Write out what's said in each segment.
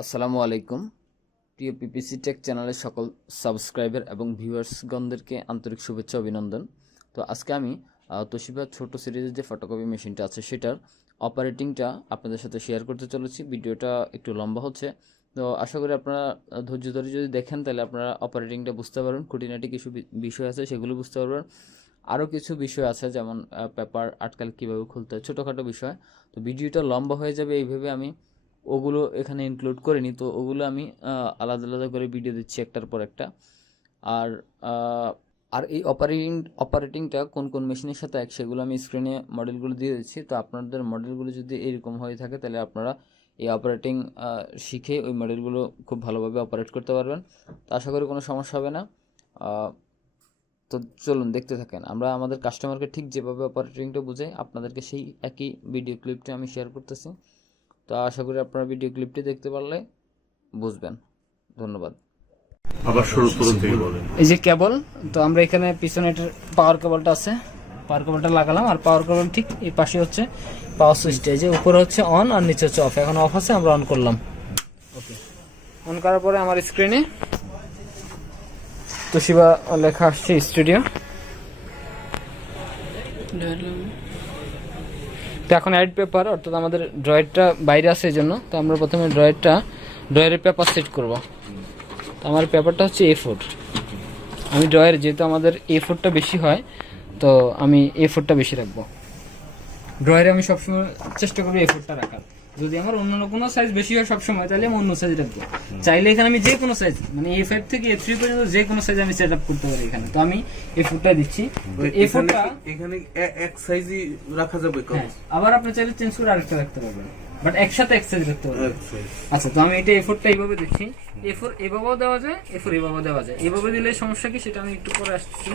আসসালামু আলাইকুম। প্রিয় পিপিসি টেক চ্যানেলের সকল সাবস্ক্রাইবার এবং ভিউয়ার্সগণদেরকে আন্তরিক শুভেচ্ছা অভিনন্দন। তো আজকে আমি তোশিবা ছোট সিরিজের যে ফটোকপি মেশিনটা আছে, সেটার অপারেটিংটা আপনাদের সাথে শেয়ার করতে চলেছি। ভিডিওটা একটু লম্বা হচ্ছে। তো আশা করি আপনারা ধৈর্য ধরে যদি দেখেন, তাহলে আপনারা অপারেটিংটা বুঝতে পারবেন। খুঁটিনাটি কিছু বিষয় আছে, সেগুলো বুঝতে পারবেন। আরও কিছু বিষয় আছে, যেমন পেপার আটকাল কীভাবে খুলতে হয়, ছোটোখাটো বিষয়। তো ভিডিওটা লম্বা হয়ে যাবে, এইভাবে আমি ওগুলো এখানে ইনক্লুড করিনি তো ওগুলো আমি আলাদা আলাদা করে ভিডিও দিচ্ছি একটার পর একটা। আর আর এই অপারেটিং অপারেটিংটা কোন কোন মেশিনের সাথে এক, সেগুলো আমি স্ক্রিনে মডেলগুলো দিয়ে দিচ্ছি। তো আপনাদের মডেলগুলো যদি এরকম হয়ে থাকে, তাহলে আপনারা এই অপারেটিং শিখে ওই মডেলগুলো খুব ভালোভাবে অপারেট করতে পারবেন। তো আশা করি কোনো সমস্যা হবে না। তো চলুন, দেখতে থাকেন। আমরা আমাদের কাস্টমারকে ঠিক যেভাবে অপারেটিংটা বুঝাই, আপনাদেরকে সেই একই ভিডিও ক্লিপটা আমি শেয়ার করতেছি। তো আশা করি আপনারা ভিডিও ক্লিপটি দেখতে পারলে বুঝবেন। ধন্যবাদ। আবার শুরু বলেন। এই যে কেবল তো আমরা এখানে পিছনে পাওয়ার কেবলটা আছে। পাওয়ার কেবলটা লাগালাম আর পাওয়ার কেবল ঠিক এই পাশে হচ্ছে পাওয়ার সুইচটা এই যে উপরে হচ্ছে অন আর নিচে হচ্ছে অফ এখন অফ আছে আমরা অন করলাম। ওকে অন করার পরে আমার স্ক্রিনে তোশিবা লেখা আসছে স্টুডিও তো এখন অ্যাড পেপার অর্থাৎ আমাদের ড্রয়ারটা বাইরে আসে এই জন্য তো আমরা প্রথমে ড্রয়ারটা ড্রয়ারের পেপার সেট করব। তো আমার পেপারটা হচ্ছে এ ফোর আমি ড্রয়ের যেহেতু আমাদের এ ফোরটা বেশি হয়, তো আমি এ ফোরটা বেশি রাখব। ড্রয়ারে আমি সবসময় চেষ্টা করব এ ফোরটা রাখার। যদি আমার অন্য কোনো সাইজ বেশি হয় সবসময় তাহলে আমি অন্য সাইজ রাখব। চাইলে এখানে আমি যে কোনো সাইজ মানে এ ফাইভ থেকে এ থ্রি পর্যন্ত যে কোনো সাইজ আমি সেট আপ করতে পারি এখানে। তো আমি এ ফোরটা দিচ্ছি। এ ফোরটা এখানে এক সাইজই রাখা যাবে হ্যাঁ আবার আপনি চাইলে চেঞ্জ করে আরেকটা রাখতে পারবেন। বাট একসাথে এক সাইজ রাখতে পারবেন এক সাইজ আচ্ছা তো আমি এটা এফোরটা এইভাবে দিচ্ছি এফোর এভাবেও দেওয়া যায় এফোর এভাবেও দেওয়া যায়। এভাবে দিলে সমস্যা কি? সেটা আমি একটু পরে আসছি।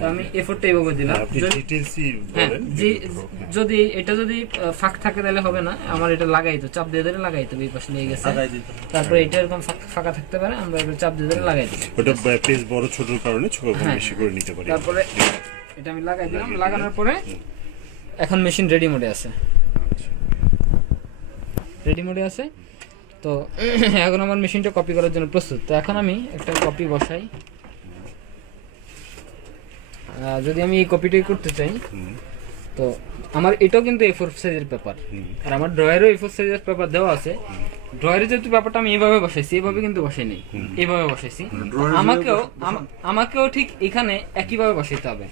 তো আমি এফোরটা এইভাবে দিলাম। যদি- হ্যাঁ যদি এটা যদি ফাঁক থাকে তাহলে হবে না। আমার এটা লাগাই তো চাপ দিয়ে ধরে লাগাই তো এই পাশে লেগে গেছে। তারপরে এটা এরকম ফাঁকা থাকতে পারে। আমরা এবার চাপ দিয়ে ধরে লাগাই দিই। ওটা পেজ বড় ছোটর কারণে ছোট হ্যাঁ। বেশি করে নিতে পারি। তারপরে এটা আমি লাগাই দিলাম। লাগানোর পরে এখন মেশিন রেডি মোডে আছে। রেডি মোডে আছে। তো এখন আমার মেশিনটা কপি করার জন্য প্রস্তুত। তো এখন আমি একটা কপি বসাই। যদি আমি এই কপিটাই করতে চাই তো আমার এটাও কিন্তু এ ফোর সাইজের পেপার আর আমার ড্রয়ারও এ ফোর সাইজের পেপার দেওয়া আছে। ড্রয়ারে যেহেতু পেপারটা আমি এইভাবে বসাইছি এইভাবে কিন্তু বসাই নাই এইভাবে বসাইছি আমাকেও আমাকেও ঠিক এখানে একইভাবে বসাইতে হবে।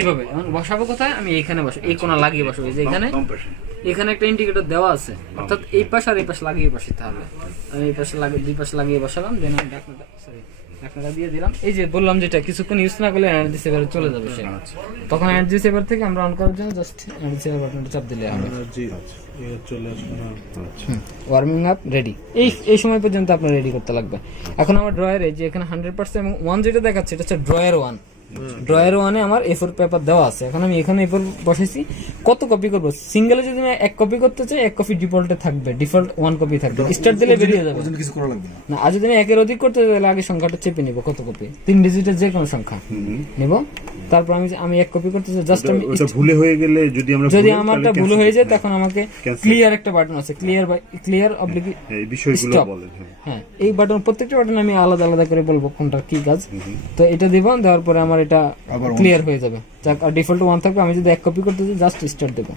এভাবে। এখন বসাবো কোথায়? আমি এখানে বসাবো এই কোনা লাগিয়ে বসাবো। যে এখানে এখানে একটা ইন্ডিকেটর দেওয়া আছে। অর্থাৎ এই পাশ আর এই পাশ লাগিয়ে বসাতে হবে। আমি এই পাশে লাগিয়ে দুই পাশে লাগিয়ে বসালাম দেন আমি ঢাকনাটা সরি ঢাকনাটা দিয়ে দিলাম। এই যে বললাম যেটা কিছুক্ষণ ইউজ না করলে এনার্জি সেভারে চলে যাবে সে। তখন এনার্জি সেভার থেকে আমরা অন করার জন্য জাস্ট এনার্জি সেভার বাটনটা চাপ দিলে হবে। জি চলে আসবে আচ্ছা। ওয়ার্মিং আপ রেডি এই এই সময় পর্যন্ত আপনার রেডি করতে লাগবে। এখন আমার ড্রয়ারে যে এখানে হান্ড্রেড পার্সেন্ট এবং ওয়ান যেটা দেখাচ্ছে এটা হচ্ছে ড্রয়ার ওয়ান ড্রয়ার ওয়ানে আমার এ ফোর পেপার দেওয়া আছে। এখন আমি এখানে এ ফোর বসেছি কত কপি করব? সিঙ্গেলে যদি আমি এক কপি করতে চাই এক কপি ডিফল্টে থাকবে। ডিফল্ট ওয়ান কপি থাকবে। স্টার্ট দিলে বেরিয়ে যাবে। কিছু করা লাগবে না। আর যদি আমি একের অধিক করতে চাই তাহলে আগে সংখ্যাটা চেপে নিব। কত কপি তিন ডিজিটের যে কোনো সংখ্যা। নিব। তারপর আমি আমি এক কপি করতে চাই জাস্ট আমি ভুলে হয়ে গেলে যদি আমরা যদি আমারটা ভুল হয়ে যায় তখন আমাকে ক্লিয়ার একটা বাটন আছে। ক্লিয়ার ক্লিয়ার অবলিক এই বিষয়গুলো. বলেন হ্যাঁ। হ্যাঁ এই বাটন প্রত্যেকটা বাটন আমি আলাদা আলাদা করে বলব কোনটা কি কাজ। তো এটা দিব দেওয়ার পরে আমার এটা ক্লিয়ার হয়ে যাবে। যাক আর ডিফল্ট ওয়ান থাকবে আমি যদি এক কপি করতে চাই জাস্ট স্টার্ট দেবো।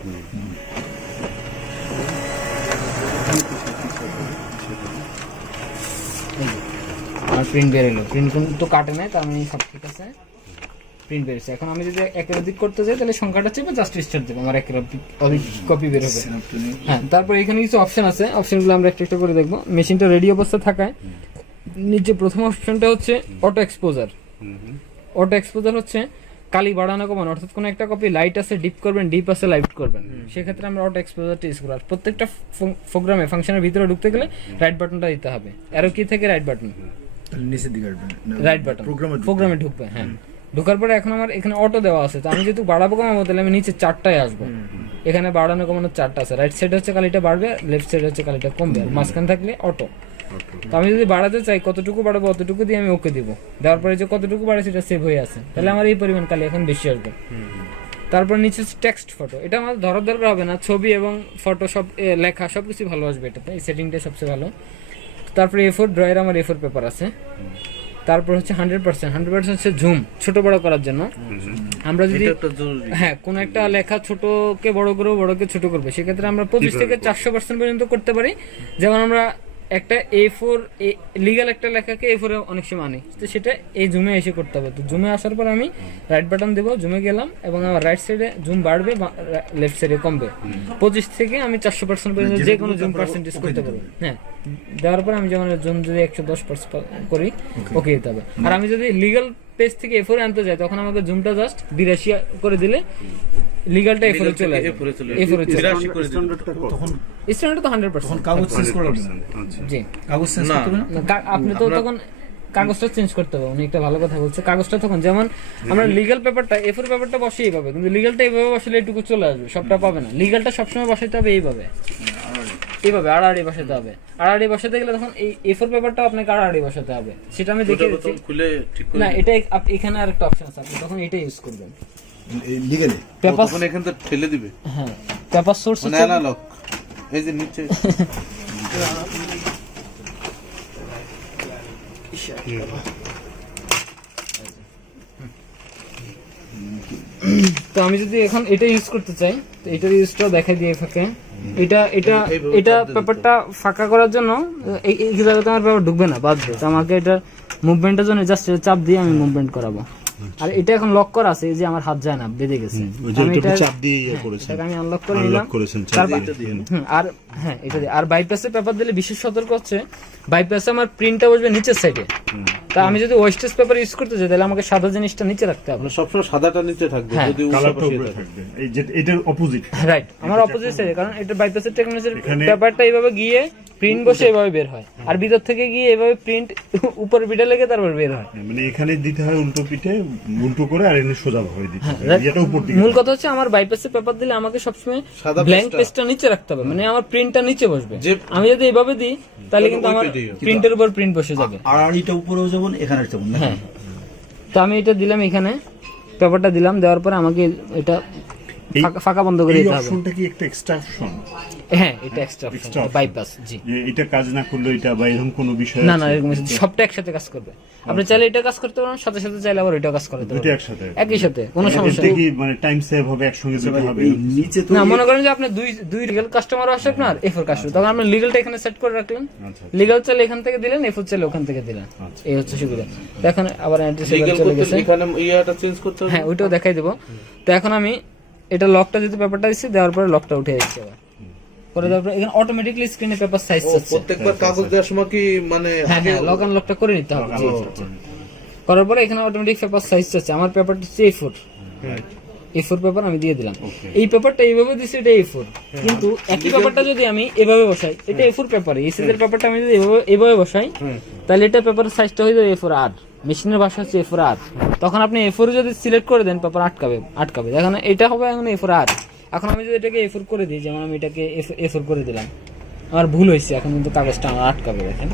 আর প্রিন্ট বের এলো প্রিন্ট তো কাটে নাই তার মানে সব ঠিক আছে। প্রিন্ট বেরিয়েছে এখন আমি যদি একের অধিক করতে যাই তাহলে সংখ্যাটা চেপে জাস্ট স্টার্ট দেবো। আমার একের অধিক- কপি বের হবে। হ্যাঁ তারপর এখানে কিছু অপশন আছে। অপশনগুলো আমরা একটু একটা করে দেখব। মেশিনটা রেডি অবস্থা থাকায়। নিচে প্রথম অপশনটা হচ্ছে অটো এক্সপোজার। অটো এক্সপোজার হচ্ছে কালি বাড়ানো কমানো অর্থাৎ কোনো একটা কপি লাইট আছে ডিপ করবেন ডিপ আছে লাইট করবেন। সেক্ষেত্রে আমরা অটো এক্সপোজারটা ইউজ করব। আর প্রত্যেকটা প্রোগ্রামে ফাংশনের ভিতরে ঢুকতে গেলে রাইট বাটনটা দিতে হবে। অ্যারো কি থেকে রাইট বাটন নিচের দিকে রাইট বাটন প্রোগ্রামে প্রোগ্রামে ঢুকবে হ্যাঁ। ঢোকার পরে এখন আমার এখানে অটো দেওয়া আছে। তো আমি যেহেতু বাড়াবো কমাবো তাহলে আমি নিচে চারটায় আসব। এখানে বাড়ানো কমানোর চারটা আছে। রাইট সাইড হচ্ছে কালিটা বাড়বে লেফট সাইড হচ্ছে কালিটা কমবে। আর মাঝখানে থাকলে অটো তো আমি যদি বাড়াতে চাই কতটুকু বাড়াবো অতটুকু দিয়ে আমি ওকে দিব। দেওয়ার পরে যে কতটুকু বাড়ে সেটা সেভ হয়ে আছে। তাহলে আমার এই পরিমাণ কালি এখন বেশি আসবে। তারপর নিচে টেক্সট ফটো এটা আমার ধরার দরকার হবে না। ছবি এবং ফটো সব লেখা সব কিছু ভালো আসবে এটাতে। এই সেটিংটা সবচেয়ে ভালো। তারপরে এ ফোর ড্রয়ের আমার এ ফোর পেপার আছে। তারপর হচ্ছে হান্ড্রেড পার্সেন্ট হান্ড্রেড পার্সেন্ট হচ্ছে জুম ছোট বড় করার জন্য। আমরা যদি হ্যাঁ কোন একটা লেখা ছোটকে বড় করব বড়কে ছোট করব। সেক্ষেত্রে আমরা পঁচিশ থেকে চারশো পার্সেন্ট পর্যন্ত করতে পারি। যেমন আমরা একটা এ ফোর লিগাল একটা লেখাকে এ ফোরে অনেক সময় আনি। তো সেটা এই জুমে এসে করতে হবে। তো জুমে আসার পর আমি রাইট বাটন দেবো জুমে গেলাম এবং আমার রাইট সাইডে জুম বাড়বে লেফট সাইডে কমবে। পঁচিশ থেকে আমি চারশো পার্সেন্ট পর্যন্ত যে কোনো জুম পার্সেন্টেজ করতে পারব। হ্যাঁ দেওয়ার পর আমি যেমন জুম যদি একশো দশ পার্সেন্ট করি ওকে দিতে হবে। আর আমি যদি লিগাল পেজ থেকে এফোরে আনতে যায় তখন আমাকে জুমটা জাস্ট বিরাশি করে দিলে লিগালটা এফোরে চলে এফোরে চলে আসবে। স্ট্যান্ডার্ড তো হান্ড্রেড পার্সেন্ট কাগজ চেঞ্জ করে আচ্ছা জি। কাগজ চেঞ্জ করতে হবে না? আপনি তো তখন কাগজটা চেঞ্জ করতে হবে উনি একটা ভালো কথা বলছে। কাগজটা তখন যেমন আমরা লিগ্যাল পেপারটা এফোর পেপারটা বসে এইভাবে কিন্তু লিগ্যালটা এইভাবে বসালে এটুকু চলে আসবে সবটা পাবে না। লিগ্যালটা সবসময় বসাইতে হবে এইভাবে। এইভাবে আড়াআড়ি বসাতে হবে। আড়াআড়ি বসাতে গেলে তখন এই এফোর পেপারটা আপনাকে আড়াআড়ি বসাতে হবে। সেটা আমি দেখে দিচ্ছি খুলে ঠিক না এটা এখানে আরেকটা অপশন আছে আপনি তখন এটা ইউজ করবেন। লিগালি পেপার তখন এখান থেকে ঠেলে দিবে। হ্যাঁ পেপার সোর্স মানে অ্যানালগ এই যে নিচে। তো আমি যদি এখন এটা ইউজ করতে চাই তো এটার ইউজটাও দেখাই দিয়ে ফাঁকে এটা এটা এটা পেপারটা ফাঁকা করার জন্য এই এই জায়গাতে আমার পেপার ঢুকবে না বাদ দিয়ে আমাকে এটা মুভমেন্টের জন্য জাস্ট চাপ দিয়ে আমি মুভমেন্ট করাবো। আর এটা এখন লক করা আছে এই যে আমার হাত যায় না বেঁধে গেছে। চাপ দিয়ে ইয়ে হ্যাঁ, করেছেন। আমি আনলক করে নিলাম। করেছেন চাপ দিয়ে। আর হ্যাঁ এটা দিয়ে। আর বাইপাসে পেপার দিলে বিশেষ সতর্ক হচ্ছে বাইপাসে আমার প্রিন্টটা বসবে নিচের সাইডে তা আমি যদি ওয়েস্টেজ পেপার ইউজ করতে চাই তাহলে আমাকে সাদা জিনিসটা নিচে রাখতে হবে। মানে সবসময় সাদাটা নিচে থাকবে হ্যাঁ। যদি এই যে এটার অপোজিট রাইট আমার অপোজিট সাইডে কারণ এটা বাইপাসের টেকনোলজির এখানে- পেপারটা এইভাবে গিয়ে প্রিন্ট বসে এভাবে বের হয়। আর ভিতর থেকে গিয়ে এভাবে প্রিন্ট উপর পিঠে লেগে তারপর বের হয়। মানে এখানে দিতে হয় উল্টো পিঠে উল্টো করে আর এনে সোজা ভাবে দিতে হয় এটা উপর দিকে মূল কথা হচ্ছে আমার বাইপাসের পেপার দিলে আমাকে সবসময় সাদা ব্ল্যাঙ্ক পেজটা। নিচে রাখতে হবে। মানে আমার প্রিন্টটা নিচে বসবে। আমি যদি এইভাবে দিই তাহলে কিন্তু আমার প্রিন্টের উপর প্রিন্ট বসে যাবে। আড়াআড়িটা উপরেও যাবেন এখানে যাবেন হ্যাঁ। তো আমি এটা দিলাম এখানে। পেপারটা দিলাম দেওয়ার পরে আমাকে এটা ফাঁকা- ফাঁকা বন্ধ করে দিতে হবে। এই অপশনটা কি একটা এক্সট্রা অপশন হ্যাঁ এটা এক্সট্রা Extra বাইপাস জি। এটা কাজ না করলে এটা বা এরকম কোনো বিষয় না না এরকম সবটা একসাথে কাজ করবে। আপনি চাইলে এটা কাজ করতে পারেন সাথে সাথে চাইলে আবার ওইটাও কাজ করতে দুটো একসাথে। একই সাথে কোনো মানে সমস্যা নেই। কি মানে টাইম সেভ হবে একসঙ্গে দিতে হবে? নিচে তো না মনে করেন যে আপনি দুই দুই লিগাল কাস্টমার আসে আপনার এফোর কাস্টমার তখন আপনি লিগালটা এখানে সেট করে রাখলেন। আচ্ছা চাইলে এখান থেকে দিলেন এফোর চাইলে ওখান থেকে দিলেন। আচ্ছা। এই হচ্ছে সুবিধা। তো এখন আবার অ্যাড্রেস চলে গেছে। এখানে ইয়াটা চেঞ্জ করতে হবে? হ্যাঁ ওইটাও দেখাই দেবো। তো এখন আমি এটা লকটা যদি ব্যাপারটা দিচ্ছি দেওয়ার পরে লকটা উঠে যাচ্ছে আবার। করে দেওয়ার পরে এখানে অটোমেটিকলি স্ক্রিনে পেপার সাইজ ও, প্রত্যেকবার কাগজ দেওয়ার সময় কি মানে হ্যাঁ হ্যাঁ লক আনলকটা করে নিতে হবে জি। করার পরে এখানে অটোমেটিক পেপার সাইজ চাচ্ছে আমার পেপারটা হচ্ছে A four A four paper আমি দিয়ে দিলাম। এই পেপারটা এইভাবে দিচ্ছি এটা এ ফোর কিন্তু একই পেপারটা যদি আমি এভাবে বসাই এটা এ ফোর পেপার এই সিজের পেপারটা আমি যদি এভাবে এভাবে বসাই তাহলে এটা পেপারের সাইজটা হয়ে যাবে এ ফোর আর মেশিনের ভাষা হচ্ছে এ ফোর আর তখন আপনি এ ফোর যদি সিলেক্ট করে দেন পেপার আটকাবে আটকাবে। এখন এটা হবে এখন এ ফোর আর এখন আমি যদি এটাকে এফোর করে দিই যেমন আমি এটাকে এফোর করে দিলাম আমার ভুল হয়েছে এখন কিন্তু কাগজটা আমার আটকাবে দেখেন।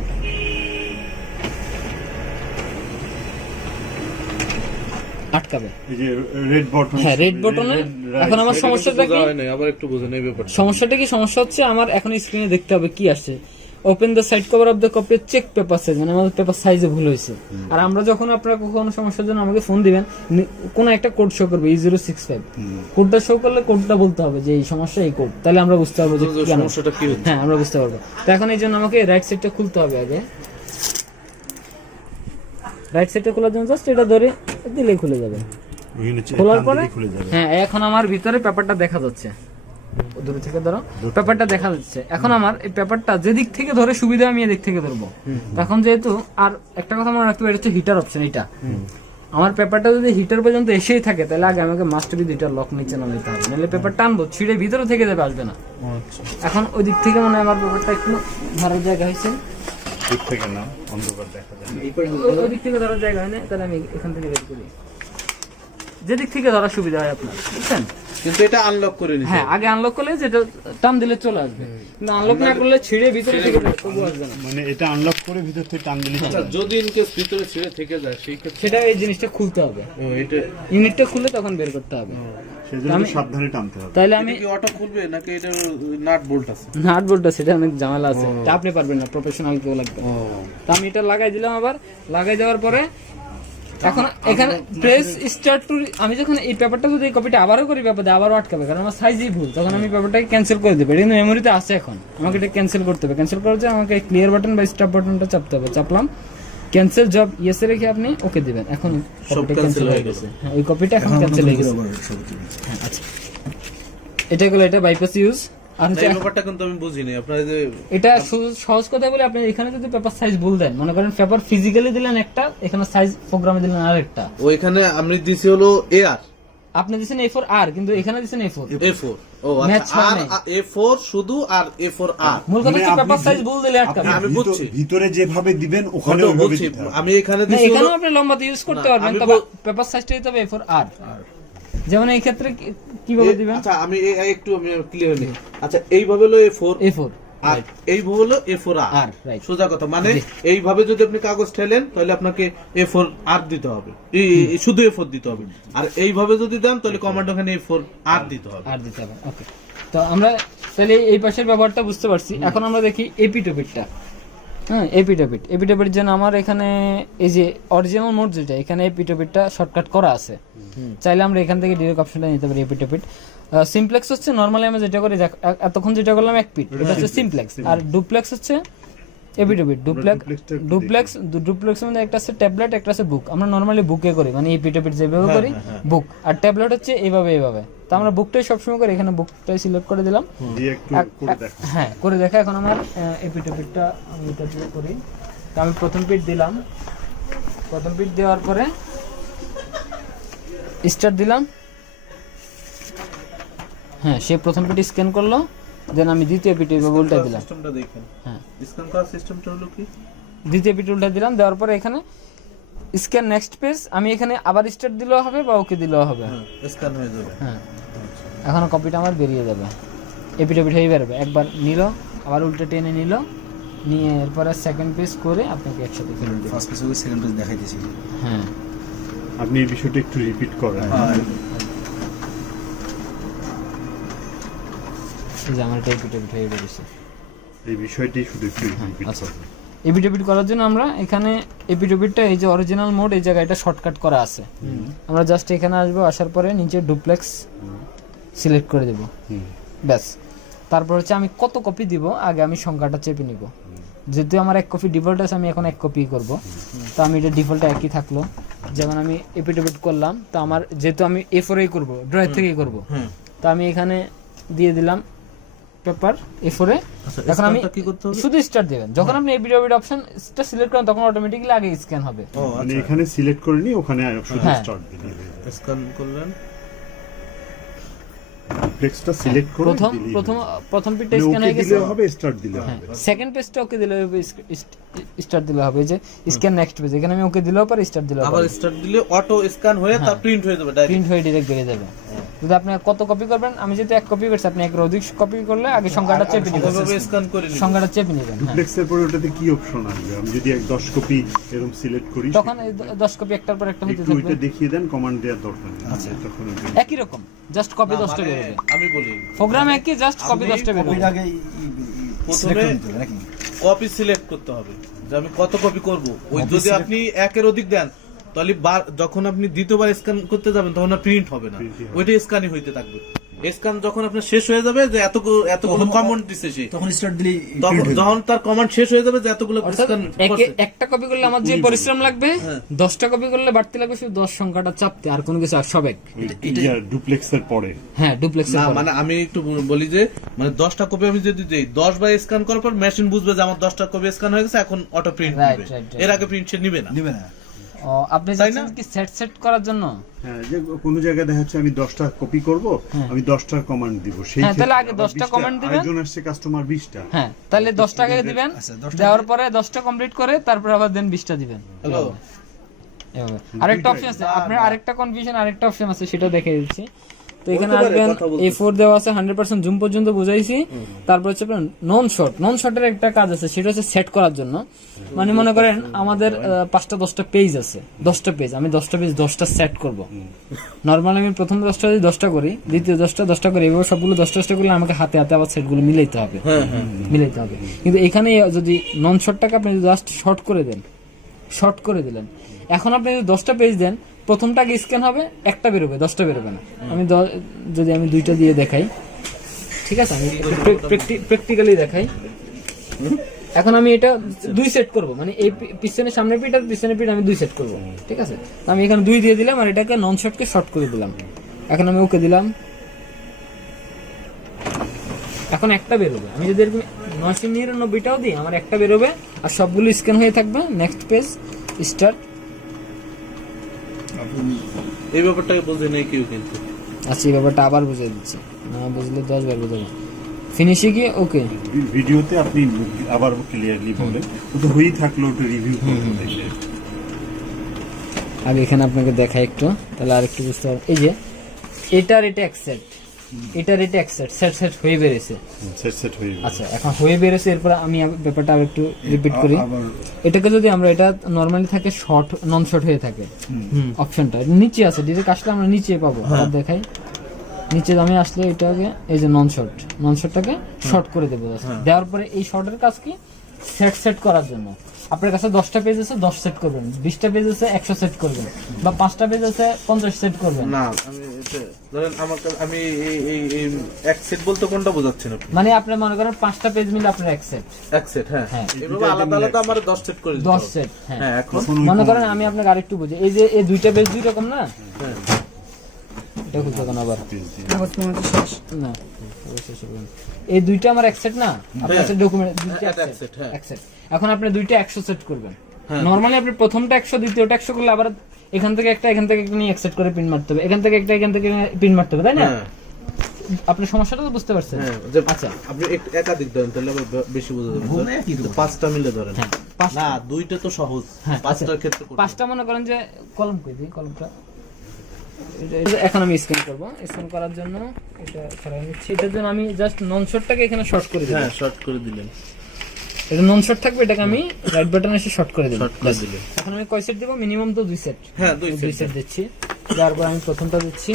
আটকাবে। রেড বটন হ্যাঁ রেড বটনে এখন আমার সমস্যাটা কি? হয় নাই, আবার একটু বোঝেন নেই ব্যাপারটা। সমস্যাটা কি? সমস্যা হচ্ছে আমার এখন স্ক্রিনে দেখতে হবে কি আসছে। Open the side cover of the copy check paper size মানে আমাদের পেপার সাইজে ভুল হয়েছে। আর আমরা যখন আপনারা কখনো সমস্যার জন্য আমাকে ফোন দিবেন কোনো একটা কোড শো করবে ই জিরো সিক্স ফাইভ কোডটা শো করলে কোডটা বলতে হবে যে এই সমস্যা এই কোড তাহলে আমরা বুঝতে পারব যে সমস্যাটা কি হচ্ছে। হ্যাঁ আমরা বুঝতে পারব। তো এখন এই জন্য আমাকে রাইট সাইডটা খুলতে হবে আগে। রাইট সাইডটা খোলার জন্য জাস্ট এটা ধরে দিলেই খুলে যাবে। খোলার পরে খুলে যাবে। হ্যাঁ এখন আমার ভিতরে পেপারটা দেখা যাচ্ছে। দূরে থেকে ধরো। পেপারটা দেখা যাচ্ছে। এখন আমার এই পেপারটা যেদিক থেকে ধরে সুবিধা আমি এদিক থেকে ধরবো। এখন যেহেতু আর একটা কথা মনে রাখতে এটা হচ্ছে হিটার অপশন এটা আমার পেপারটা যদি হিটার পর্যন্ত এসেই থাকে তাহলে আগে আমাকে মাস্ট বি দুইটা লক নিচে না নিতে হবে। নাহলে পেপার টানবো ছিঁড়ে ভিতরে থেকে যাবে আসবে না। এখন ওই দিক থেকে মানে আমার পেপারটা একটু ধরার জায়গা হয়েছে। দূর থেকে না অন্ধকার দেখা যায়। ওই- ওই দিক থেকে ধরার জায়গা হয় না তাহলে আমি এখান থেকে বের করি। যেদিক থেকে ধরার সুবিধা হয় আপনার বুঝছেন? কিন্তু এটা আনলক করে নিতে হ্যাঁ আগে আনলক করলে যেটা টান দিলে চলে আসবে। কিন্তু আনলক না করলে ছিঁড়ে ভিতরে থেকে তবু আসবে না। মানে এটা আনলক করে ভিতর থেকে টান দিলে আচ্ছা, যদি ইনকেস ভিতরে ছিঁড়ে থেকে যায় সেই ক্ষেত্রে সেটা এই জিনিসটা খুলতে হবে। ও, এটা ইউনিটটা খুলে তখন বের করতে হবে। সেজন্য আমি- সাবধানে টানতে হবে। তাহলে আমি কি অটো খুলবে নাকি এটা নাট বোল্ট আছে? নাট বোল্টটা সেটা অনেক ঝামেলা আছে। তা আপনি পারবেন না প্রফেশনাল কেউ লাগবে ও। তা আমি এটা লাগাই দিলাম আবার। লাগাই দেওয়ার পরে এখন এখানে প্রেস স্টার্ট টু আমি যখন এই পেপারটা যদি এই কপিটা আবারও করি পেপারে আবারও আটকাবে কারণ আমার সাইজই ভুল। তখন আমি পেপারটাকে ক্যান্সেল করে দেবো। এটা কিন্তু মেমোরিতে আছে এখন। আমাকে এটা ক্যান্সেল করতে হবে। ক্যান্সেল করার জন্য আমাকে ক্লিয়ার বাটন বা স্টপ বাটনটা চাপতে হবে। চাপলাম। ক্যান্সেল জব ইয়েসে রেখে আপনি ওকে দিবেন। এখন ক্যান্সেল হয়ে গেছে। হ্যাঁ ওই কপিটা এখন ক্যান্সেল হয়ে গেছে। হ্যাঁ, আচ্ছা। এটা গেলো এটা বাইপাস ইউজ ব্যাপারটা কিন্তু আমি বুঝিনি। আপনার যে এটা সহজ কথা বলে আপনি এখানে যদি পেপার সাইজ ভুল দেন মনে করেন পেপার ফিজিক্যালি দিলেন একটা এখানে সাইজ প্রোগ্রামে দিলেন আরেকটা। ওইখানে আমি দিছি হলো এ আর আপনি দিচ্ছেন এ ফোর আর কিন্তু এখানে দিচ্ছেন এ ফোর এ ফোর ও আচ্ছা আর এ ফোর শুধু আর এ ফোর আর মূল কথা হচ্ছে পেপার সাইজ ভুল দিলে আটকাবে আমি বুঝছি। ভিতরে যেভাবে দিবেন ওখানে ওইভাবে। আমি এখানে না দিছি এখানেও আপনি লম্বাতে ইউজ করতে পারবেন তবে পেপার সাইজটা দিতে হবে এ ফোর আর। যেমন এই ক্ষেত্রে কীভাবে দিবেন? আচ্ছা আমি একটু আমি ক্লিয়ার নেই। আচ্ছা এইভাবে হলো এ ফোর এ ফোর আর এইভাবে হলো এ ফোর আর সোজা কথা মানে এইভাবে যদি আপনি কাগজ ঠেলেন তাহলে আপনাকে এ ফোর আর দিতে হবে। এই- এই- শুধু এ ফোর দিতে হবে। আর এইভাবে যদি দেন তাহলে কমান্ড ওখানে এ ফোর আর দিতে হবে। আর দিতে হবে ওকে তো আমরা তাহলে এই পাশের ব্যবহারটা বুঝতে পারছি। এখন আমরা দেখি এপিটোপিটটা হ্যাঁ এপিটোপিট এপিটোপিট যেন আমার এখানে এই যে অরিজিনাল মোড যেটা এখানে এপিটোপিটটা শর্টকাট করা আছে। চাইলে আমরা এখান থেকে ডিরেক্ট অপশনটা নিতে পারি এপিটোপিট সিমপ্লেক্স হচ্ছে নর্মালি আমরা যেটা করি এতক্ষণ যেটা করলাম এক পিট এটা হচ্ছে সিমপ্লেক্স আর ডুপ্লেক্স হচ্ছে এপিটোপিট ডুপ্লেক্স ডুপ্লেক্স ডুপ্লেক্স মধ্যে একটা আছে ট্যাবলেট একটা আছে বুক আমরা নর্মালি বুকে করি মানে এপিটোপিট যেভাবে করি বুক আর ট্যাবলেট হচ্ছে এইভাবে এইভাবে। তো আমরা বুকটাই সবসময় করি এখানে বুকটাই সিলেক্ট করে দিলাম। হ্যাঁ করে দেখা। এখন আমার এপিটোপিটটা আমি এটা দিয়ে করি। তো আমি প্রথম পিট দিলাম। প্রথম পিট দেওয়ার পরে স্টার্ট দিলাম। হ্যাঁ সে প্রথম পিট স্ক্যান করল। দেন আমি দ্বিতীয় পিট এইভাবে উল্টা দিলাম। সিস্টেমটা দেখেন। হ্যাঁ। স্ক্যান করার সিস্টেমটা হলো কি? দ্বিতীয় পিট উল্টা দিলাম দেওয়ার পরে এখানে স্ক্যান নেক্সট পেজ আমি এখানে আবার স্টার্ট দিলেও হবে বা ওকে দিলেও হবে। হ্যাঁ স্ক্যান হয়ে যাবে। হ্যাঁ। এখন কপিটা আমার বেরিয়ে যাবে। এপিটোপিট হয়ে বেরোবে। একবার নিল আবার উল্টে টেনে নিল নিয়ে এরপরে সেকেন্ড পেজ করে আপনাকে একসাথে ফেলে দেবে ফার্স্ট পেজ সেকেন্ড পেজ দেখাইতেছি। হ্যাঁ। আপনি এই বিষয়টা একটু রিপিট করেন। এই যে আমার এটা এপিটোপিট হয়ে বেরিয়েছে এই বিষয়টি শুধু একটু আচ্ছা। করবেন করার জন্য আমরা এখানে এপিটোপিটটা এই যে অরিজিনাল মোড এই জায়গায় এটা শর্টকাট করা আছে। আমরা জাস্ট এখানে আসব আসার পরে নিচে ডুপ্লেক্স সিলেক্ট করে দেব। ব্যাস। তারপর হচ্ছে আমি কত কপি দিব আগে আমি সংখ্যাটা চেপে নিব। যেহেতু আমার এক কপি ডিফল্ট আছে আমি এখন এক কপি করব। তো আমি এটা ডিফল্টটা একই থাকল। যেমন আমি এপিটোপিট করলাম তো আমার যেহেতু আমি এ ফোরেই করব ড্রয়ের থেকেই করব। তো আমি এখানে দিয়ে দিলাম পেপার এ। ফোরে এখন আমি স্ক্যানটা কি করতে হবে? শুধু স্টার্ট দেবেন। যখন আপনি অপশন স্টার সিলেক্ট করেন তখন অটোমেটিক্যালি আগে স্ক্যান হবে। ও মানে আচ্ছা। এখানে সিলেক্ট করে নি ওখানে শুধু স্টার স্টার্ট দিলেন স্ক্যান করলেন। সিলেক্ট করে প্রথম প্রথম প্রথম মানে স্ক্যান হয়ে গেছে? হবে স্টার্ট হ্যাঁ। হবে। সেকেন্ড পেজটা ওকে দিলে হবে স্টার্ট দিলে হবে যে স্ক্যান নেক্সট পেজ এখানে আমি ওকে দিলেও পারি স্টার্ট দিলেও আবার স্টার্ট দিলে অটো স্ক্যান হয়ে তার প্রিন্ট হয়ে যাবে প্রিন্ট হয়ে ডিরেক্ট বেরিয়ে যাবে। যদি আপনি কত কপি করবেন? আমি যেহেতু এক কপি করছি আপনি এক অধিক কপি করলে আগে সংখ্যাটা চেপে নেবেন স্ক্যান করে নিন সংখ্যাটা চেপে নেবেন হ্যাঁ। ডুপ্লেক্সের পরে ওটাতে কি অপশন আসবে? আমি যদি এক দশ কপি এরকম সিলেক্ট করি তখন এই দ- দশ কপি একটার পর একটা হতে থাকবে। ওইটা দেখিয়ে দেন কমান্ড দেওয়ার দরকার নেই। আচ্ছা। তখন একই রকম জাস্ট কপি দশটা মানে বেরোবে আমি বলি। প্রোগ্রাম একই জাস্ট কপি দশটা বেরোবে। কপির আগে প্রথমে সিলেক্ট কপি সিলেক্ট করতে হবে যে আমি কত কপি করব। ওই যদি আপনি একের অধিক দেন তাহলে বার যখন আপনি দ্বিতীয়বার স্ক্যান করতে যাবেন তখন প্রিন্ট হবে না। ওইটা স্ক্যানই হইতে থাকবে। স্ক্যান যখন আপনার শেষ হয়ে যাবে যে এতগুলো এতগুলো কমেন্ট দিছে সে। তখন স্টার্ট হয়ে। যখন তার কমান্ড শেষ হয়ে যাবে যে এতগুলো একটা কপি করলে আমার যে পরিশ্রম লাগবে দশটা কপি করলে বাড়তি লাগবে শুধু দশ সংখ্যাটা চাপতে আর কোনো কিছু আর সব এক ইয়ার ডুপ্লেক্সের পরে। হ্যাঁ ডুপ্লেক্স না মানে আমি একটু বলি যে মানে দশটা কপি আমি যদি দিই দশ বার স্ক্যান করার পর মেশিন বুঝবে যে আমার দশটা কপি স্ক্যান হয়ে গেছে এখন অটো প্রিন্ট right. এর আগে প্রিন্ট সে নিবে না। নিবে না। আপনি চাচ্ছেন কি সেট সেট করার জন্য? হ্যাঁ যে কোন জায়গায় দেখা যাচ্ছে আমি দশটা কপি করব আমি দশটার কমান্ড দিব। সেই হ্যাঁ, তাহলে আগে আবার 10টা কমান্ড দিবেন। একজন আসছে কাস্টমার বিশটা। হ্যাঁ তাহলে দশ টাকা দিবেন আচ্ছা, 10 টা দেওয়ার পরে দশটা কমপ্লিট করে তারপর আবার দেন বিশটা দিবেন। হ্যালো আরেকটা অপশন আছে আপনার আরেকটা কনফিউশন আরেকটা অপশন আছে সেটা দেখে দিচ্ছি। তো এখানে আসবেন। এই ফোর দেওয়া আছে হান্ড্রেড পার্সেন্ট জুম পর্যন্ত বুঝাইছি। তারপর হচ্ছে আপনার নন শট নন শটের একটা কাজ আছে সেটা হচ্ছে সেট করার জন্য। মানে মনে করেন আমাদের পাঁচটা দশটা পেজ আছে দশটা পেজ আমি দশটা পেজ দশটা সেট করব। নর্মালি আমি প্রথম দশটা যদি দশটা করি দ্বিতীয় দশটা দশটা করি এভাবে সবগুলো দশটা দশটা করলে আমাকে হাতে হাতে আবার সেটগুলো মিলাইতে হবে। হ্যাঁ হ্যাঁ মিলাইতে হবে। কিন্তু এখানে যদি নন শর্টটাকে আপনি জাস্ট শর্ট করে দেন শর্ট করে দিলেন। এখন আপনি যদি দশটা পেজ দেন প্রথমটাকে স্ক্যান হবে, একটা বেরোবে, দশটা বেরোবে না। আমি যদি আমি দুইটা দিয়ে দেখাই, ঠিক আছে? আমি প্র্যাকটিক্যালি দেখাই। এখন আমি এটা দুই সেট করব মানে এই পিছনে সামনের পিঠ আর পিছনের পিঠ আমি দুই সেট করব, ঠিক আছে? আমি এখানে দুই দিয়ে দিলাম আর এটাকে নন শর্টকে শর্ট করে দিলাম। এখন আমি ওকে দিলাম। এখন একটা বেরোবে। আমি যদি এরকম নয়শো নিরানব্বইটাও দিই, আমার একটা বেরোবে আর সবগুলো স্ক্যান হয়ে থাকবে। নেক্সট পেজ স্টার্ট এই ব্যাপারটাকে বুঝে নেই কেউ কিন্তু। আচ্ছা এই ব্যাপারটা আবার বুঝিয়ে দিচ্ছি। না বুঝলে দশ বার বুঝাবো। ফিনিশে গিয়ে ওকে ভিডিওতে আপনি আবার ক্লিয়ারলি বলেন। ও তো হয়েই থাকল একটু রিভিউ দেখে আগে এখানে আপনাকে দেখাই একটু। তাহলে আর একটু বুঝতে পারবেন এই যে এটার এটা অ্যাকসেপ্ট এটার এটা অ্যাকসেপ্ট সেট সেট হয়ে বেড়েছে। সেট সেট হয়ে। আচ্ছা এখন হয়ে বেড়েছে এরপর আমি ব্যাপারটা আর একটু রিপিট করি। এটাকে যদি আমরা এটা নরমালি থাকে শর্ট নন শর্ট হয়ে থাকে। অপশনটা নিচে আছে ডিরেক্ট আসলে আমরা নিচে পাবো। আবার দেখাই। নিচে আমি আসলে এটাকে এই যে নন শর্ট নন শর্টটাকে শর্ট করে দেবো just। দেওয়ার পরে এই শর্টের কাজ কি? সেট সেট করার জন্য। আপনার কাছে দশটা পেজ আছে দশ সেট করবেন। বিশটা পেজ আছে একশো সেট করবেন। বা পাঁচটা পেজ আছে পঞ্চাশ সেট করবেন। না আমি ধরেন আমার আমি এই এই এই এক সেট বলতে কোনটা বোঝাচ্ছেন আপনি? মানে আপনি মনে করেন পাঁচটা পেজ মিলে আপনার এক সেট এক সেট হ্যাঁ। হ্যাঁ। এভাবে আলাদা আলাদা আমার দশ সেট করে দিতে দশ হবে। সেট হ্যাঁ। হ্যাঁ এখন মনে করেন আমি আপনাকে আরেকটু বুঝি এই যে এই দুইটা পেজ দুই রকম না? হ্যাঁ। এটা খুলতে হবে আবার। না এই দুইটা আমার এক সেট না? আপনার। কাছে ডকুমেন্ট দুইটা হ্যাঁ, এক এক সেট হ্যাঁ। এক সেট এখন আপনি দুইটা একশো সেট করবেন। হ্যাঁ। নরমালি আপনি প্রথমটা একশো দ্বিতীয়টা একশো করলে আবার এখান থেকে একটা এখান থেকে একটা নিয়ে এক করে প্রিন্ট মারতে হবে। এখান থেকে একটা এখান থেকে প্রিন্ট মারতে হবে তাই না? হ্যাঁ। আপনি সমস্যাটা তো বুঝতে পারছেন। হ্যাঁ আচ্ছা। আপনি এক- একাধিক ধরেন তাহলে বেশি বোঝা যাবে। ঘুমে একই তো। পাঁচটা মিলে ধরেন। হ্যাঁ না দুইটা তো সহজ। হ্যাঁ, পাঁচটার আচ্ছা। ক্ষেত্রে পাঁচটা মনে করেন যে কলম কই দিই? কলমটা। এখন আমি স্ক্যান করব। স্ক্যান করার জন্য এটা সরাই নিচ্ছি। এটার জন্য আমি জাস্ট নন শটটাকে এখানে শর্ট করে দিই হ্যাঁ শর্ট করে দিলেন। এটা নন শট থাকবে এটাকে আমি রাইট বাটন এসে শর্ট করে শর্ট দিলেন এখন আমি কয় সেট দেবো? মিনিমাম তো দুই সেট হ্যাঁ দুই দুই সেট সেট দিচ্ছি। তারপর আমি প্রথমটা দিচ্ছি।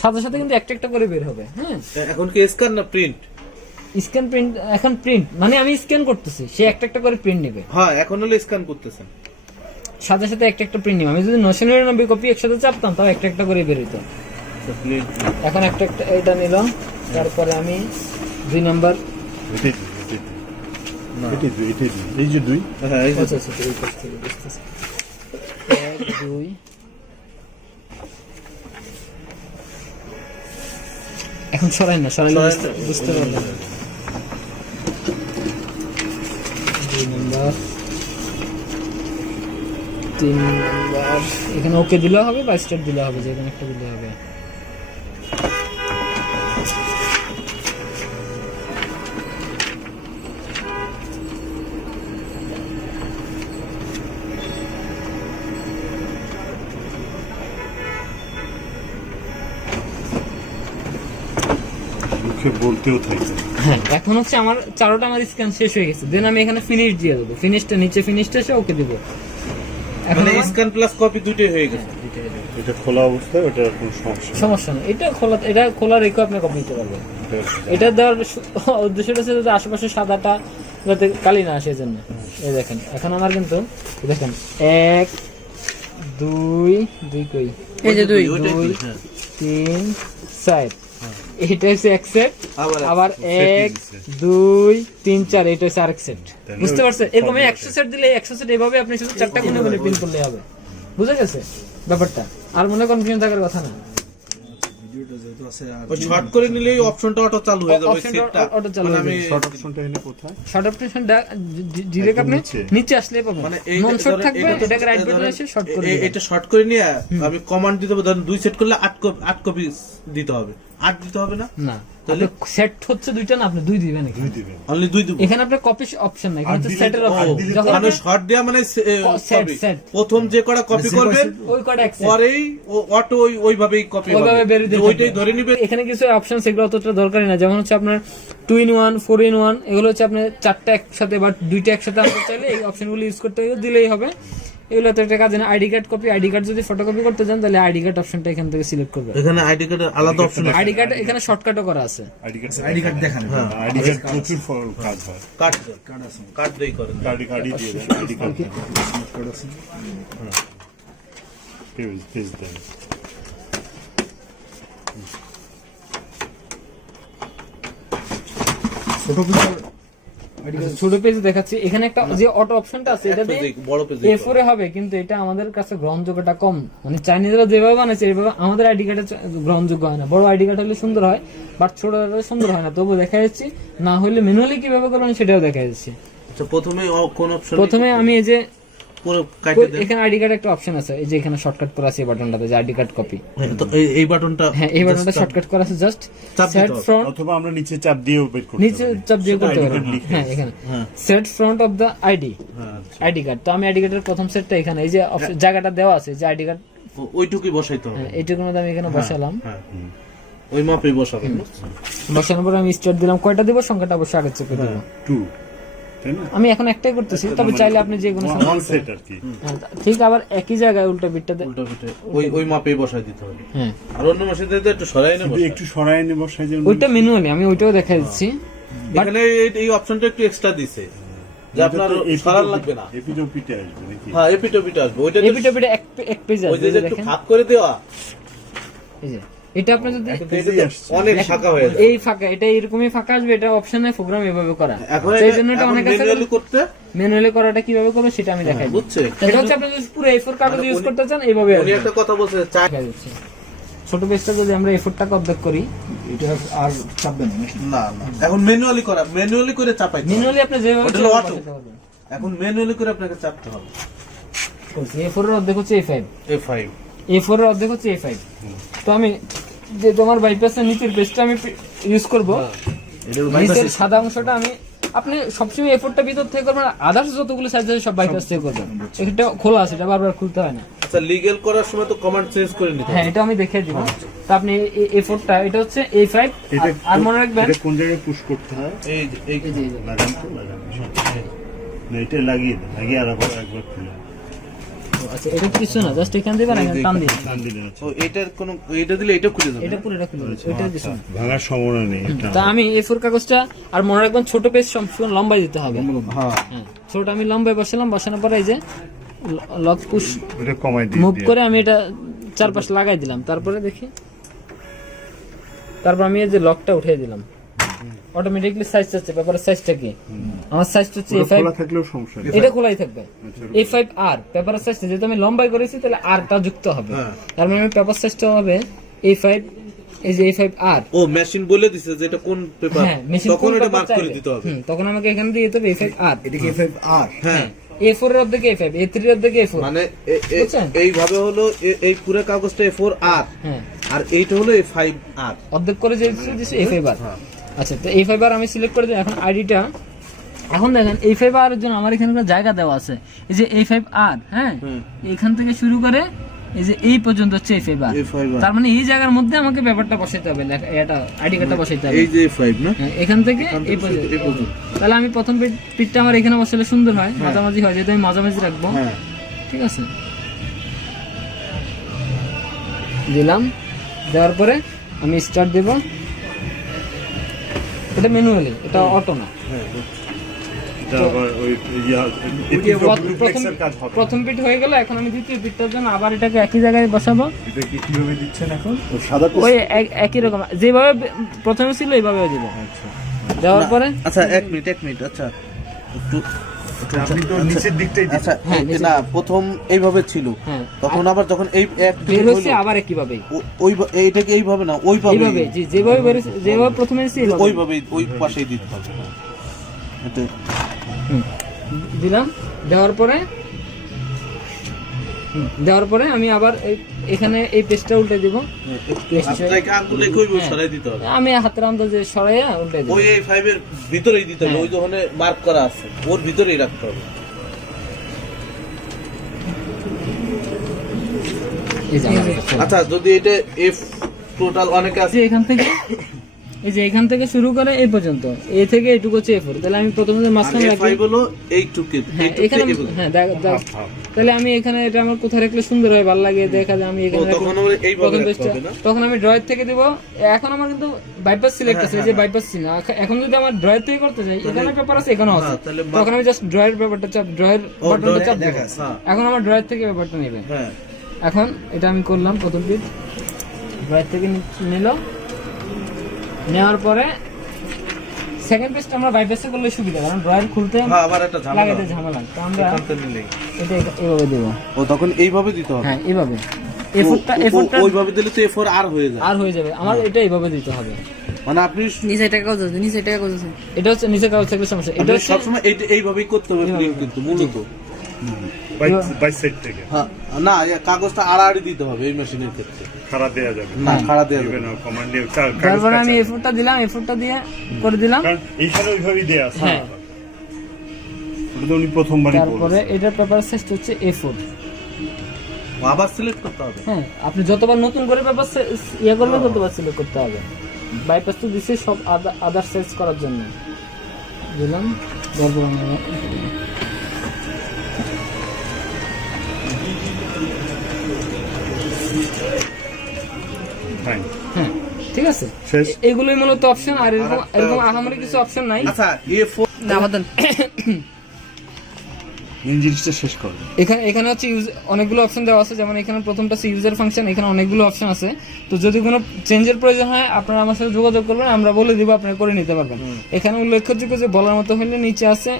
সাথে সাথে কিন্তু একটা একটা করে বের হবে হ্যাঁ? এখন কি স্ক্যান না প্রিন্ট স্ক্যান প্রিন্ট এখন প্রিন্ট মানে আমি স্ক্যান করতেছি সে একটা একটা করে প্রিন্ট নেবে। হ্যাঁ এখন হলো স্ক্যান করতেছেন সাথে সাথে একটা একটা প্রিন্ট নেবে। আমি যদি নশো নিরানব্বই কপি একসাথে চাপতাম তাও একটা একটা করে বেরোতো প্রিন্ট এখন একটা একটা এটা নিলাম। তারপরে আমি দুই নাম্বার এটাই দুই, এটাই দুই। এটাই দুই, এটাই দুই। এই যে দুই হ্যাঁ এই আচ্ছা আচ্ছা এই পাশ থেকে বুঝতেছি এক দুই এখন সরাই না সরাই বুঝতে- না। দুই নাম্বার। তিন নাম্বার। এখানে ওকে দিলে হবে বা স্টার্ট দিলে হবে? যে কোনো একটা দিলে হবে। মুখে বলতেও থাকবে। হ্যাঁ এখন হচ্ছে আমার চারোটা আমার স্ক্যান শেষ হয়ে গেছে। দেন আমি এখানে ফিনিশ দিয়ে দেবো। ফিনিশটা নিচে ফিনিশটা এসে ওকে দেবো। এখন স্ক্যান প্লাস কপি দুইটাই হয়ে গেছে। এটা খোলা অবস্থায় ওটা কোনো সমস্যা। সমস্যা নেই। এটা খোলা এটা খোলা রেখে আপনি কপি নিতে পারবেন। এটা- দেওয়ার উদ্দেশ্যটা হচ্ছে যাতে আশেপাশে সাদাটা যাতে কালি না আসে জন্য এই দেখেন এখন আমার কিন্তু দেখেন এক দুই দুই কই? এই যে দুই। দুই। তিন চার। এটা হচ্ছে এক সেট আবার এক দুই তিন চার এটা হচ্ছে আরেক সেট বুঝতে পারছেন? এরকম একশো সেট দিলে একশো সেট এভাবে আপনি শুধু চারটা কোণে কোণে প্রিন্ট করলে হবে। বুঝে গেছে ব্যাপারটা। আর মনে কনফিউশন থাকার কথা না। শর্ট করে নিলে অপশনটা অটো চালু হয়ে যাবে সেটটা চালু মানে আমি শর্ট অপশনটা এনে কোথায়? শর্ট অপশনটা ডিরেক্ট আপনি নিচে? আসলে পাবেন। মানে এই নন শর্ট থাকবে এটা- এটাকে রাইট বাটন এসে শর্ট করে এটা শর্ট করে নিয়ে আমি কমান্ড দিতে হবে ধরেন দুই সেট করলে কপি আট কপি দিতে হবে। আট দিতে হবে না? না। তাহলে সেট হচ্ছে দুইটা না? আপনি দুই দিবেন এখানে? দিবেন। অনলি দুই দিব। এখানে আপনার কপি অপশন নাই এখানে হচ্ছে সেটের অপশন যখন মানে আপনি শর্ট দেওয়া মানে সে- এ, ও, set, sorry, set. প্রথম যে কটা কপি করবেন ওই কটা। পরেই অটো ওই ওইভাবেই কপি ওইভাবে বেরিয়ে দিয়ে ওইটাই ধরে নিবে এখানে কিছু অপশন সেগুলো অতটা দরকারই না। যেমন হচ্ছে আপনার two in one four in one এগুলো হচ্ছে আপনার চারটা একসাথে বা দুইটা একসাথে আনতে চাইলে এই অপশনগুলো ইউজ করতে দিলেই হবে। এগুলো তো একটা কাজে না ID card copy ID card যদি ফটোকপি করতে চান তাহলে আইডি কার্ড অপশনটা এখান থেকে সিলেক্ট করবে এখানে আইডি কার্ডের আলাদা অপশন আছে আইডি কার্ড এখানে শর্টকাটও করা আছে আইডি কার্ড আইডি কার্ড দেখান আইডি কার্ড প্রচুর কাজ হয় কার্ড কার্ড আছে কার্ড দিয়ে করেন কার্ডি কার্ডই দিয়ে দেন আইডি কার্ড কার্ড আছে পেজ পেজ দেন ছোট পিকচার আইডি আচ্ছা, ছোট পেজ দেখাচ্ছি। এখানে একটা যে অটো অপশনটা আছে এটা দিয়ে এ হবে কিন্তু এটা আমাদের কাছে গ্রহণযোগ্যটা কম। মানে চাইনিজরা যেভাবে বানাইছে এইভাবে আমাদের আইডি কার্ডে গ্রহণযোগ্য হয় না। বড় আইডি কার্ড হলে সুন্দর হয় বাট ছোট সুন্দর হয় না। তবু দেখা যাচ্ছে না হলে ম্যানুয়ালি কীভাবে করবেন সেটাও দেখা যাচ্ছে। আচ্ছা প্রথমে ও- কোন অপশন প্রথমে আমি এই যে পুরো কাটে দেন। এখানে আইডি কার্ড একটা অপশন আছে এই যে এখানে শর্টকাট করা আছে এই বাটনটাতে যে আইডি কার্ড কপি হ্যাঁ, তো এই- বাটনটা হ্যাঁ এই বাটনটা শর্টকাট করা আছে জাস্ট সেট ফ্রন্ট অথবা আমরা নিচে চাপ দিয়েও বের করতে নিচে চাপ দিয়ে করতে হ্যাঁ এখানে। হ্যাঁ। Set front of the ID হ্যাঁ আইডি কার্ড তো আমি আইডি কার্ডের প্রথম সেটটা এখানে এই যে জায়গাটা দেওয়া আছে যে আইডি কার্ড ওইটুকুই বসাইতে হবে। এইটুকুর মধ্যে আমি এখানে বসালাম। হ্যাঁ ওই মাপে বসাবেন। বসানোর পর আমি স্টার্ট দিলাম। কয়টা দেবো? সংখ্যাটা অবশ্যই আগে চেক করে দেবো। টু আমি এখন একটাই করতেছি তবে চাইলে আপনি যে কোনো সেট আর কি। হ্যাঁ, ঠিক আবার একই জায়গায় উল্টো বিটটা দে- উল্টো পিঠে ওই ওই মাপে বসাই দিতে হবে। হ্যাঁ। আর অন্য মাসে দিতে একটু সরাই নেব একটু সরাই এনে বসাই যেন ওইটা ম্যানুয়ালি আমি ওইটাও দেখা দিচ্ছি। এখানে এই- অপশনটা একটু এক্সট্রা দিছে। যে আপনার সরার লাগবে না। এপিটো আসবে নাকি? হ্যাঁ আসবে। ওইটা বিটা বিটা এক এক পেজ আছে যে যে একটু ভাগ করে দেওয়া। এই যে। এটা আপনি যদি অনেক শাখা হয়ে যায় এই ফাঁকা এটা এরকমই ফাঁকা আসবে এটা অপশনে প্রোগ্রাম এভাবে করা। সেই জন্য এটা অনেক আছে ম্যানুয়ালি করতে ম্যানুয়ালি করাটা কীভাবে করবে সেটা আমি দেখাই বুঝছে। এটা হচ্ছে আপনি যদি পুরো এফোর কাগজ ইউজ করতে চান এইভাবে উনি একটা কথা বলছে চা ছোট পেজটা যদি আমরা এফোরটাকে অর্ধেক করি এটা আর চাপবেন না। না এখন ম্যানুয়ালি করা ম্যানুয়ালি করে চাপাই ম্যানুয়ালি আপনি যেভাবে এখন ম্যানুয়ালি করে আপনাকে চাপতে হবে। এ ফোর এর অর্ধেক হচ্ছে A five A five A four এর অর্ধেক হচ্ছে এ ফাইভ তো আমি যে তোমার বাইপাসের নিচের পেজটা আমি ইউজ করব। নিচের সাদা অংশটা আমি আপনি সবসময় এফোরটা ভিতর থেকে করবেন আদার্স যতগুলো সাইজ আছে সব বাইপাস থেকে করবেন। এটা খোলা আছে এটা বারবার খুলতে হয় না। আচ্ছা লিগেল করার সময় তো কমান্ড চেঞ্জ করে নিতে হ্যাঁ এটা আমি দেখিয়ে দিব। তো আপনি এ ফোরটা এটা হচ্ছে এ ফাইভ আর মনে রাখবেন এটা কোন জায়গায় পুশ করতে হয়? এই যে- এই। লাগান তো লাগান। না এটা লাগিয়ে লাগিয়ে আর আবার একবার খুলে। আচ্ছা এটা কিছু না জাস্ট এখান দিবেন এখানে টান দিবেন টান দিলে ও এটার কোন এটা দিলে এটা খুলে যাবে? এটা পুরোটা খুলে দেবেন ওইটা কিছু না। ভাঙার সম্ভাবনা নেই তা আমি এ ফোর কাগজটা আর মনে রাখবেন ছোট পেজ সম্পূর্ণ লম্বাই দিতে হবে। হ্যাঁ। হ্যাঁ ছোট আমি লম্বাই বসালাম বসানোর পরে এই যে লক পুশ ওটা কমাই দিই মুভ করে আমি এটা চারপাশ লাগাই দিলাম তারপরে দেখি। তারপর আমি এই যে লকটা উঠিয়ে দিলাম। অটোমেটিকলি সাইজ চাচ্ছে ব্যাপারের সাইজটা কি? আমার সাইজটা হচ্ছে এ ফাইভ খোলা থাকলেও সমস্যা নেই। এটা খোলাই থাকবে। এ ফাইভ আর পেপার সাইজটা যেহেতু আমি লম্বাই করেছি তাহলে আরটা যুক্ত হবে। হ্যাঁ। তার মানে পেপার সাইজটা হবে এ ফাইভ এই যে এ ফাইভ আর ও মেশিন বলে দিছে যে এটা কোন পেপার হ্যাঁ মেশিন তখন এটা মার্ক করে দিতে হবে। তখন আমাকে এখানে দিয়ে দিতে হবে এ ফাইভ আর এটা কি এফ আর হ্যাঁ। এ ফোর এর অর্ধেক এ ফাইভ এ থ্রি এর অর্ধেক এ ফোর মানে এ- এ- বুঝছেন? এইভাবে হলো এই পুরো কাগজটা এ ফোর আর হ্যাঁ। আর এইটা হলো এ ফাইভ আর অর্ধেক করে যে এ ফাইভ আর আচ্ছা তো এই ফাইভ আর আমি সিলেক্ট করে দিই এখন আইডিটা এখন দেখেন এই ফাইভ আর এর জন্য আমার এখানে একটা জায়গা দেওয়া আছে। এই যে এই ফাইভ আর হ্যাঁ এখান থেকে শুরু করে এই যে এই পর্যন্ত হচ্ছে এই ফাইভ আর A5R তার মানে এই জায়গার মধ্যে আমাকে ব্যাপারটা বসাইতে হবে এটা আইডি কার্ডটা বসাইতে হবে। এই যে ফাইভ না? হ্যাঁ, এখান থেকে এই পর্যন্ত। তাহলে আমি প্রথম পিট- পিটটা আমার এখানে বসালে সুন্দর হয়। মাঝামাঝি হয় যেহেতু আমি মাঝামাঝি রাখব। হ্যাঁ। ঠিক আছে? দিলাম। দেওয়ার পরে আমি স্টার্ট দেব। এটা ম্যানুয়ালি এটা অটো না। আবার ওই ইয়া প্রথম পিট হয়ে গেল এখন আমি দ্বিতীয় পিটটার জন্য আবার এটাকে একই জায়গায় বসাবো। এটা কি কীভাবে দিচ্ছেন এখন? সাদা ওই এক- একই রকম। যেভাবে প্রথমে ছিল এইভাবে দিব। আচ্ছা। দেওয়ার পরে আচ্ছা এক মিনিট এক মিনিট আচ্ছা। একটু আপনি তো নিচের দিকটাই আচ্ছা হ্যাঁ, এই- নিচে- না প্রথম এইভাবে ছিল। হ্যাঁ। তখন আবার যখন এই এক বের হচ্ছে আবার কীভাবে ওই এইটাকে এইভাবে না ওইভাবে এইভাবে জি যেভাবে বের যেভাবে প্রথমে ওইভাবে ওই পাশেই দিতে হবে। দিলাম দেওয়ার পরে দেওয়ার পরে আমি আবার এখানে এই পেস্টটা উল্টে দিব ওই হ্যাঁ। সরাই দিতে হবে আমি হাতের আন্দাজে সরাইয়া উল্টে দিব ওই এই ফাইভের ভিতরেই দিতে হবে হ্যাঁ। ওই ওখানে মার্ক করা আছে ওর ভিতরেই রাখতে হবে। আচ্ছা যদি এটা এফ টোটাল অনেকে আছে এখান থেকে এই যে এখান থেকে শুরু করে এই পর্যন্ত। এ থেকে এটুকু হচ্ছে এফোর তাহলে আমি প্রথমে যে মাঝখানে এফ রাখি ফাইভ হলো এইটুকু হ্যাঁ এখানে হ্যাঁ দেখ- দেখ- তাহলে আমি এখানে এটা আমার কোথায় রাখলে সুন্দর হয় ভালো লাগে দেখা যায় আমি এখানে তখন তখন আমি ড্রয়ের থেকে দিব। এখন আমার কিন্তু বাইপাস সিলেক্ট আছে এই যে বাইপাস ছিল এখন যদি আমার ড্রয়ের থেকে করতে চাই এখানে পেপার আছে এখানেও আছে। হ্যাঁ, তখন আমি জাস্ট ড্রয়ের ব্যাপারটা চাপ ড্রয়ের বাটনটা চাপ দিব। দেখা হ্যাঁ। এখন আমার ড্রয়ের থেকে ব্যাপারটা নেবে। হ্যাঁ। এখন এটা আমি করলাম প্রথম পিট ড্রয়ের থেকে নিল। নেওয়ার পরে সেকেন্ড পেজটা আমরা বাইপাসে করলে সুবিধা কারণ ড্রয়ার খুলতে হ্যাঁ আবার একটা ঝামেলা লাগাইতে ঝামেলা। তো আমরা এখান থেকে নিলেই। এটা এ- এভাবে দেবো। ও তখন এইভাবে দিতে হবে? হ্যাঁ এভাবে। এফোর্টটা ও- ও- ওইভাবে দিলে তো এফোর আর হয়ে যাবে আর হয়ে যাবে। আমার এটা এইভাবে দিতে হবে। মানে আপনি নিচে টাকা কত আছে নিচে টাকা কত আছে। এটা হচ্ছে নিচে কাগজ থাকলে সমস্যা। এটা হচ্ছে সবসময় এইভাবেই করতে হবে কিন্তু মূলত। বাই সাইড থেকে। হ্যাঁ না কাগজটা আড়াআড়ি দিতে হবে এই মেশিনের ক্ষেত্রে। খারাপ দেওয়া যাবে। না খাড়া দেওয়া যাবে। না। না কমান্ড দিয়ে কা- কাগজ তারপরে আমি। দিলাম দিয়ে করে দিলাম। কারণ এইখানে ওইভাবেই দেয়া আছে। হ্যাঁ। ওটা উনি প্রথমবারই তারপরে এটার পেপার সাইজ হচ্ছে আবার সিলেক্ট করতে হবে? হ্যাঁ আপনি যতবার নতুন করে পেপার ইয়ে করবেন ততবার সিলেক্ট করতে হবে। বাইপাস তো দিছে সব আদার সাইজ করার জন্য। দিলাম তারপর হ্যাঁ ঠিক আছে। এগুলোই মূলত অপশন আর এরকম এরকম আহামরি কিছু অপশন নাই। আচ্ছা এ ফোর না আমার দেন। জিনিসটা শেষ করবে এখানে এখানে হচ্ছে ইউজ অনেকগুলো অপশন দেওয়া আছে। যেমন এখানে প্রথমটা আছে ইউজার ফাংশন এখানে অনেকগুলো অপশন আছে। তো যদি কোনো চেঞ্জের প্রয়োজন হয় আপনারা আমার সাথে যোগাযোগ করবেন আমরা বলে দিব আপনারা করে নিতে পারবেন। এখানে উল্লেখযোগ্য যে বলার মতো হলে নিচে আছে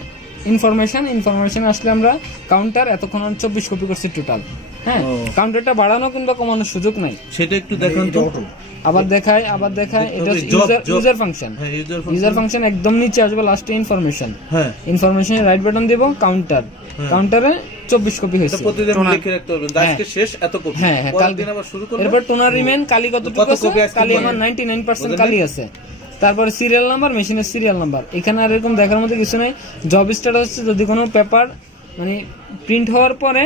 ইনফরমেশন ইনফরমেশন আসলে আমরা কাউন্টার এতক্ষণ চব্বিশ কপি করছি টোটাল হ্যাঁ কাউন্টারটা বাড়ানো কিংবা কমানোর সুযোগ নাই। সেটা একটু দেখান তো। আবার দেখায় আবার দেখায় এটা ইউজার ফাংশন হ্যাঁ ইউজার ফাংশন একদম নিচে আসবে লাস্টে ইনফরমেশন হ্যাঁ। ইনফরমেশনে রাইট বাটন দেব কাউন্টার কাউন্টারে চব্বিশ কপি হয়েছে। প্রতিদিন লিখে রাখতে হবে। আজকে শেষ এত কপি হ্যাঁ, হ্যাঁ, কালকে- দিন আবার শুরু করব। এরপর টোনার রিমেন কালি কতটুকু কত আছে? কালি আমার নাইনটি নাইন পার্সেন্ট বলেন। কালি আছে। তারপরে সিরিয়াল নাম্বার মেশিনের সিরিয়াল নাম্বার এখানে আর এরকম দেখার মধ্যে কিছু নেই। জব স্টার্ট হচ্ছে যদি কোনো পেপার মানে প্রিন্ট হওয়ার পরে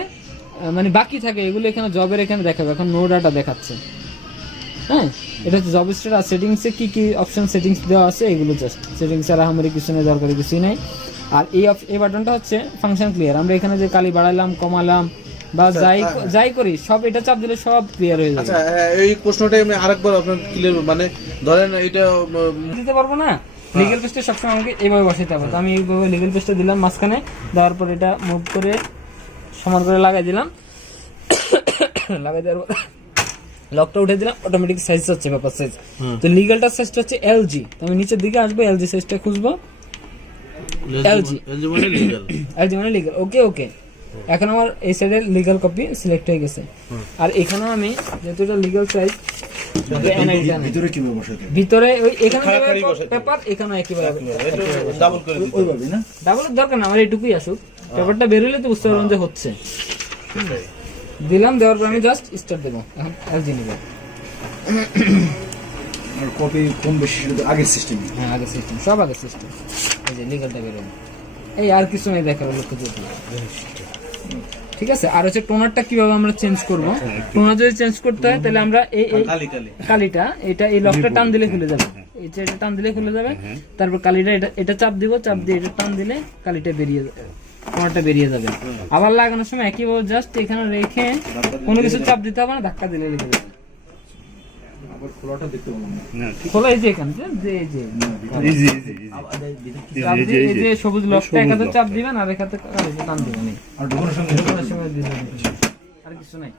মানে বাকি থাকে এগুলো এখানে জবের এখানে দেখাবে। এখন নো ডাটা দেখাচ্ছে। হ্যাঁ? এটা হচ্ছে জব স্টার্ট আর সেটিংসে কি কি অপশন সেটিংস দেওয়া আছে এগুলো জাস্ট সেটিংস আর আমাদের কিছু নেই দরকারি কিছুই নেই। আর এই এই বাটনটা হচ্ছে ফাংশন ক্লিয়ার আমরা এখানে যে কালি বাড়ালাম কমালাম বা যাই যাই করি সব এটা চাপ দিলে সব ক্লিয়ার হয়ে যাবে। আচ্ছা হ্যাঁ, এই প্রশ্নটাই আমি আরেকবার আপনার ক্লিয়ার মানে ধরেন এটা দিতে পারব না? লিগেল পেজটা সবসময় আমাকে এইভাবে বসাইতে হবে। তো আমি এইভাবে লিগেল পেজটা দিলাম মাঝখানে দেওয়ার পর এটা মুভ করে সমান করে লাগাই দিলাম। লাগাই দেওয়ার পর লকটা উঠে দিলাম অটোমেটিক সাইজ হচ্ছে ব্যাপার সাইজ তো লিগেলটার সাইজটা হচ্ছে এলজি তো আমি নিচের দিকে আসব এলজি সাইজটা খুঁজবো। মানে legal। এলজি মানে লিগেল ওকে ওকে এখন আমার এই সাইডের লিগাল কপি সিলেক্ট হয়ে গেছে। আর এখানে আমি যেহেতু এটা লিগাল সাইজ ভিতরে কীভাবে বসাতে ভিতরে ওই এখানে পেপার এখানে এটা ডাবল করে হবে। না ডাবলের দরকার না আমার এইটুকুই আসুক। পেপারটা বেরোলে তো বুঝতে পারবেন যে হচ্ছে। দিলাম দেওয়ার পর আমি জাস্ট স্টার্ট দেবো। এখন এলজি নিব আর কপি কম বেশি শুধু আগের সিস্টেম হ্যাঁ আগে সিস্টেম সব আগে সিস্টেম এই যে লিগালটা বেরোবে এই আর কিছু নেই দেখার লক্ষ্য যদি ঠিক আছে আর হচ্ছে টোনারটা কীভাবে আমরা চেঞ্জ করব? টোনার যদি চেঞ্জ করতে হয় তাহলে আমরা এই এই কালি কালি। কালিটা এটা এই লকটা টান দিলে খুলে যাবে। এই যে এটা টান দিলে খুলে যাবে। তারপর কালিটা এটা এটা চাপ দিব চাপ দিয়ে এটা টান দিলে কালিটা বেরিয়ে যাবে। কোনটা বেরিয়ে যাবে। আবার লাগানোর সময় একইভাবে জাস্ট এখানে রেখে কোনো কিছু চাপ দিতে হবে না ধাক্কা দিলে খোলা এই যে এখানে যে যে এই যে। সবুজ লকটা। চাপ দিবেন আর টান সময় দিবেন। আর কিছু নাই।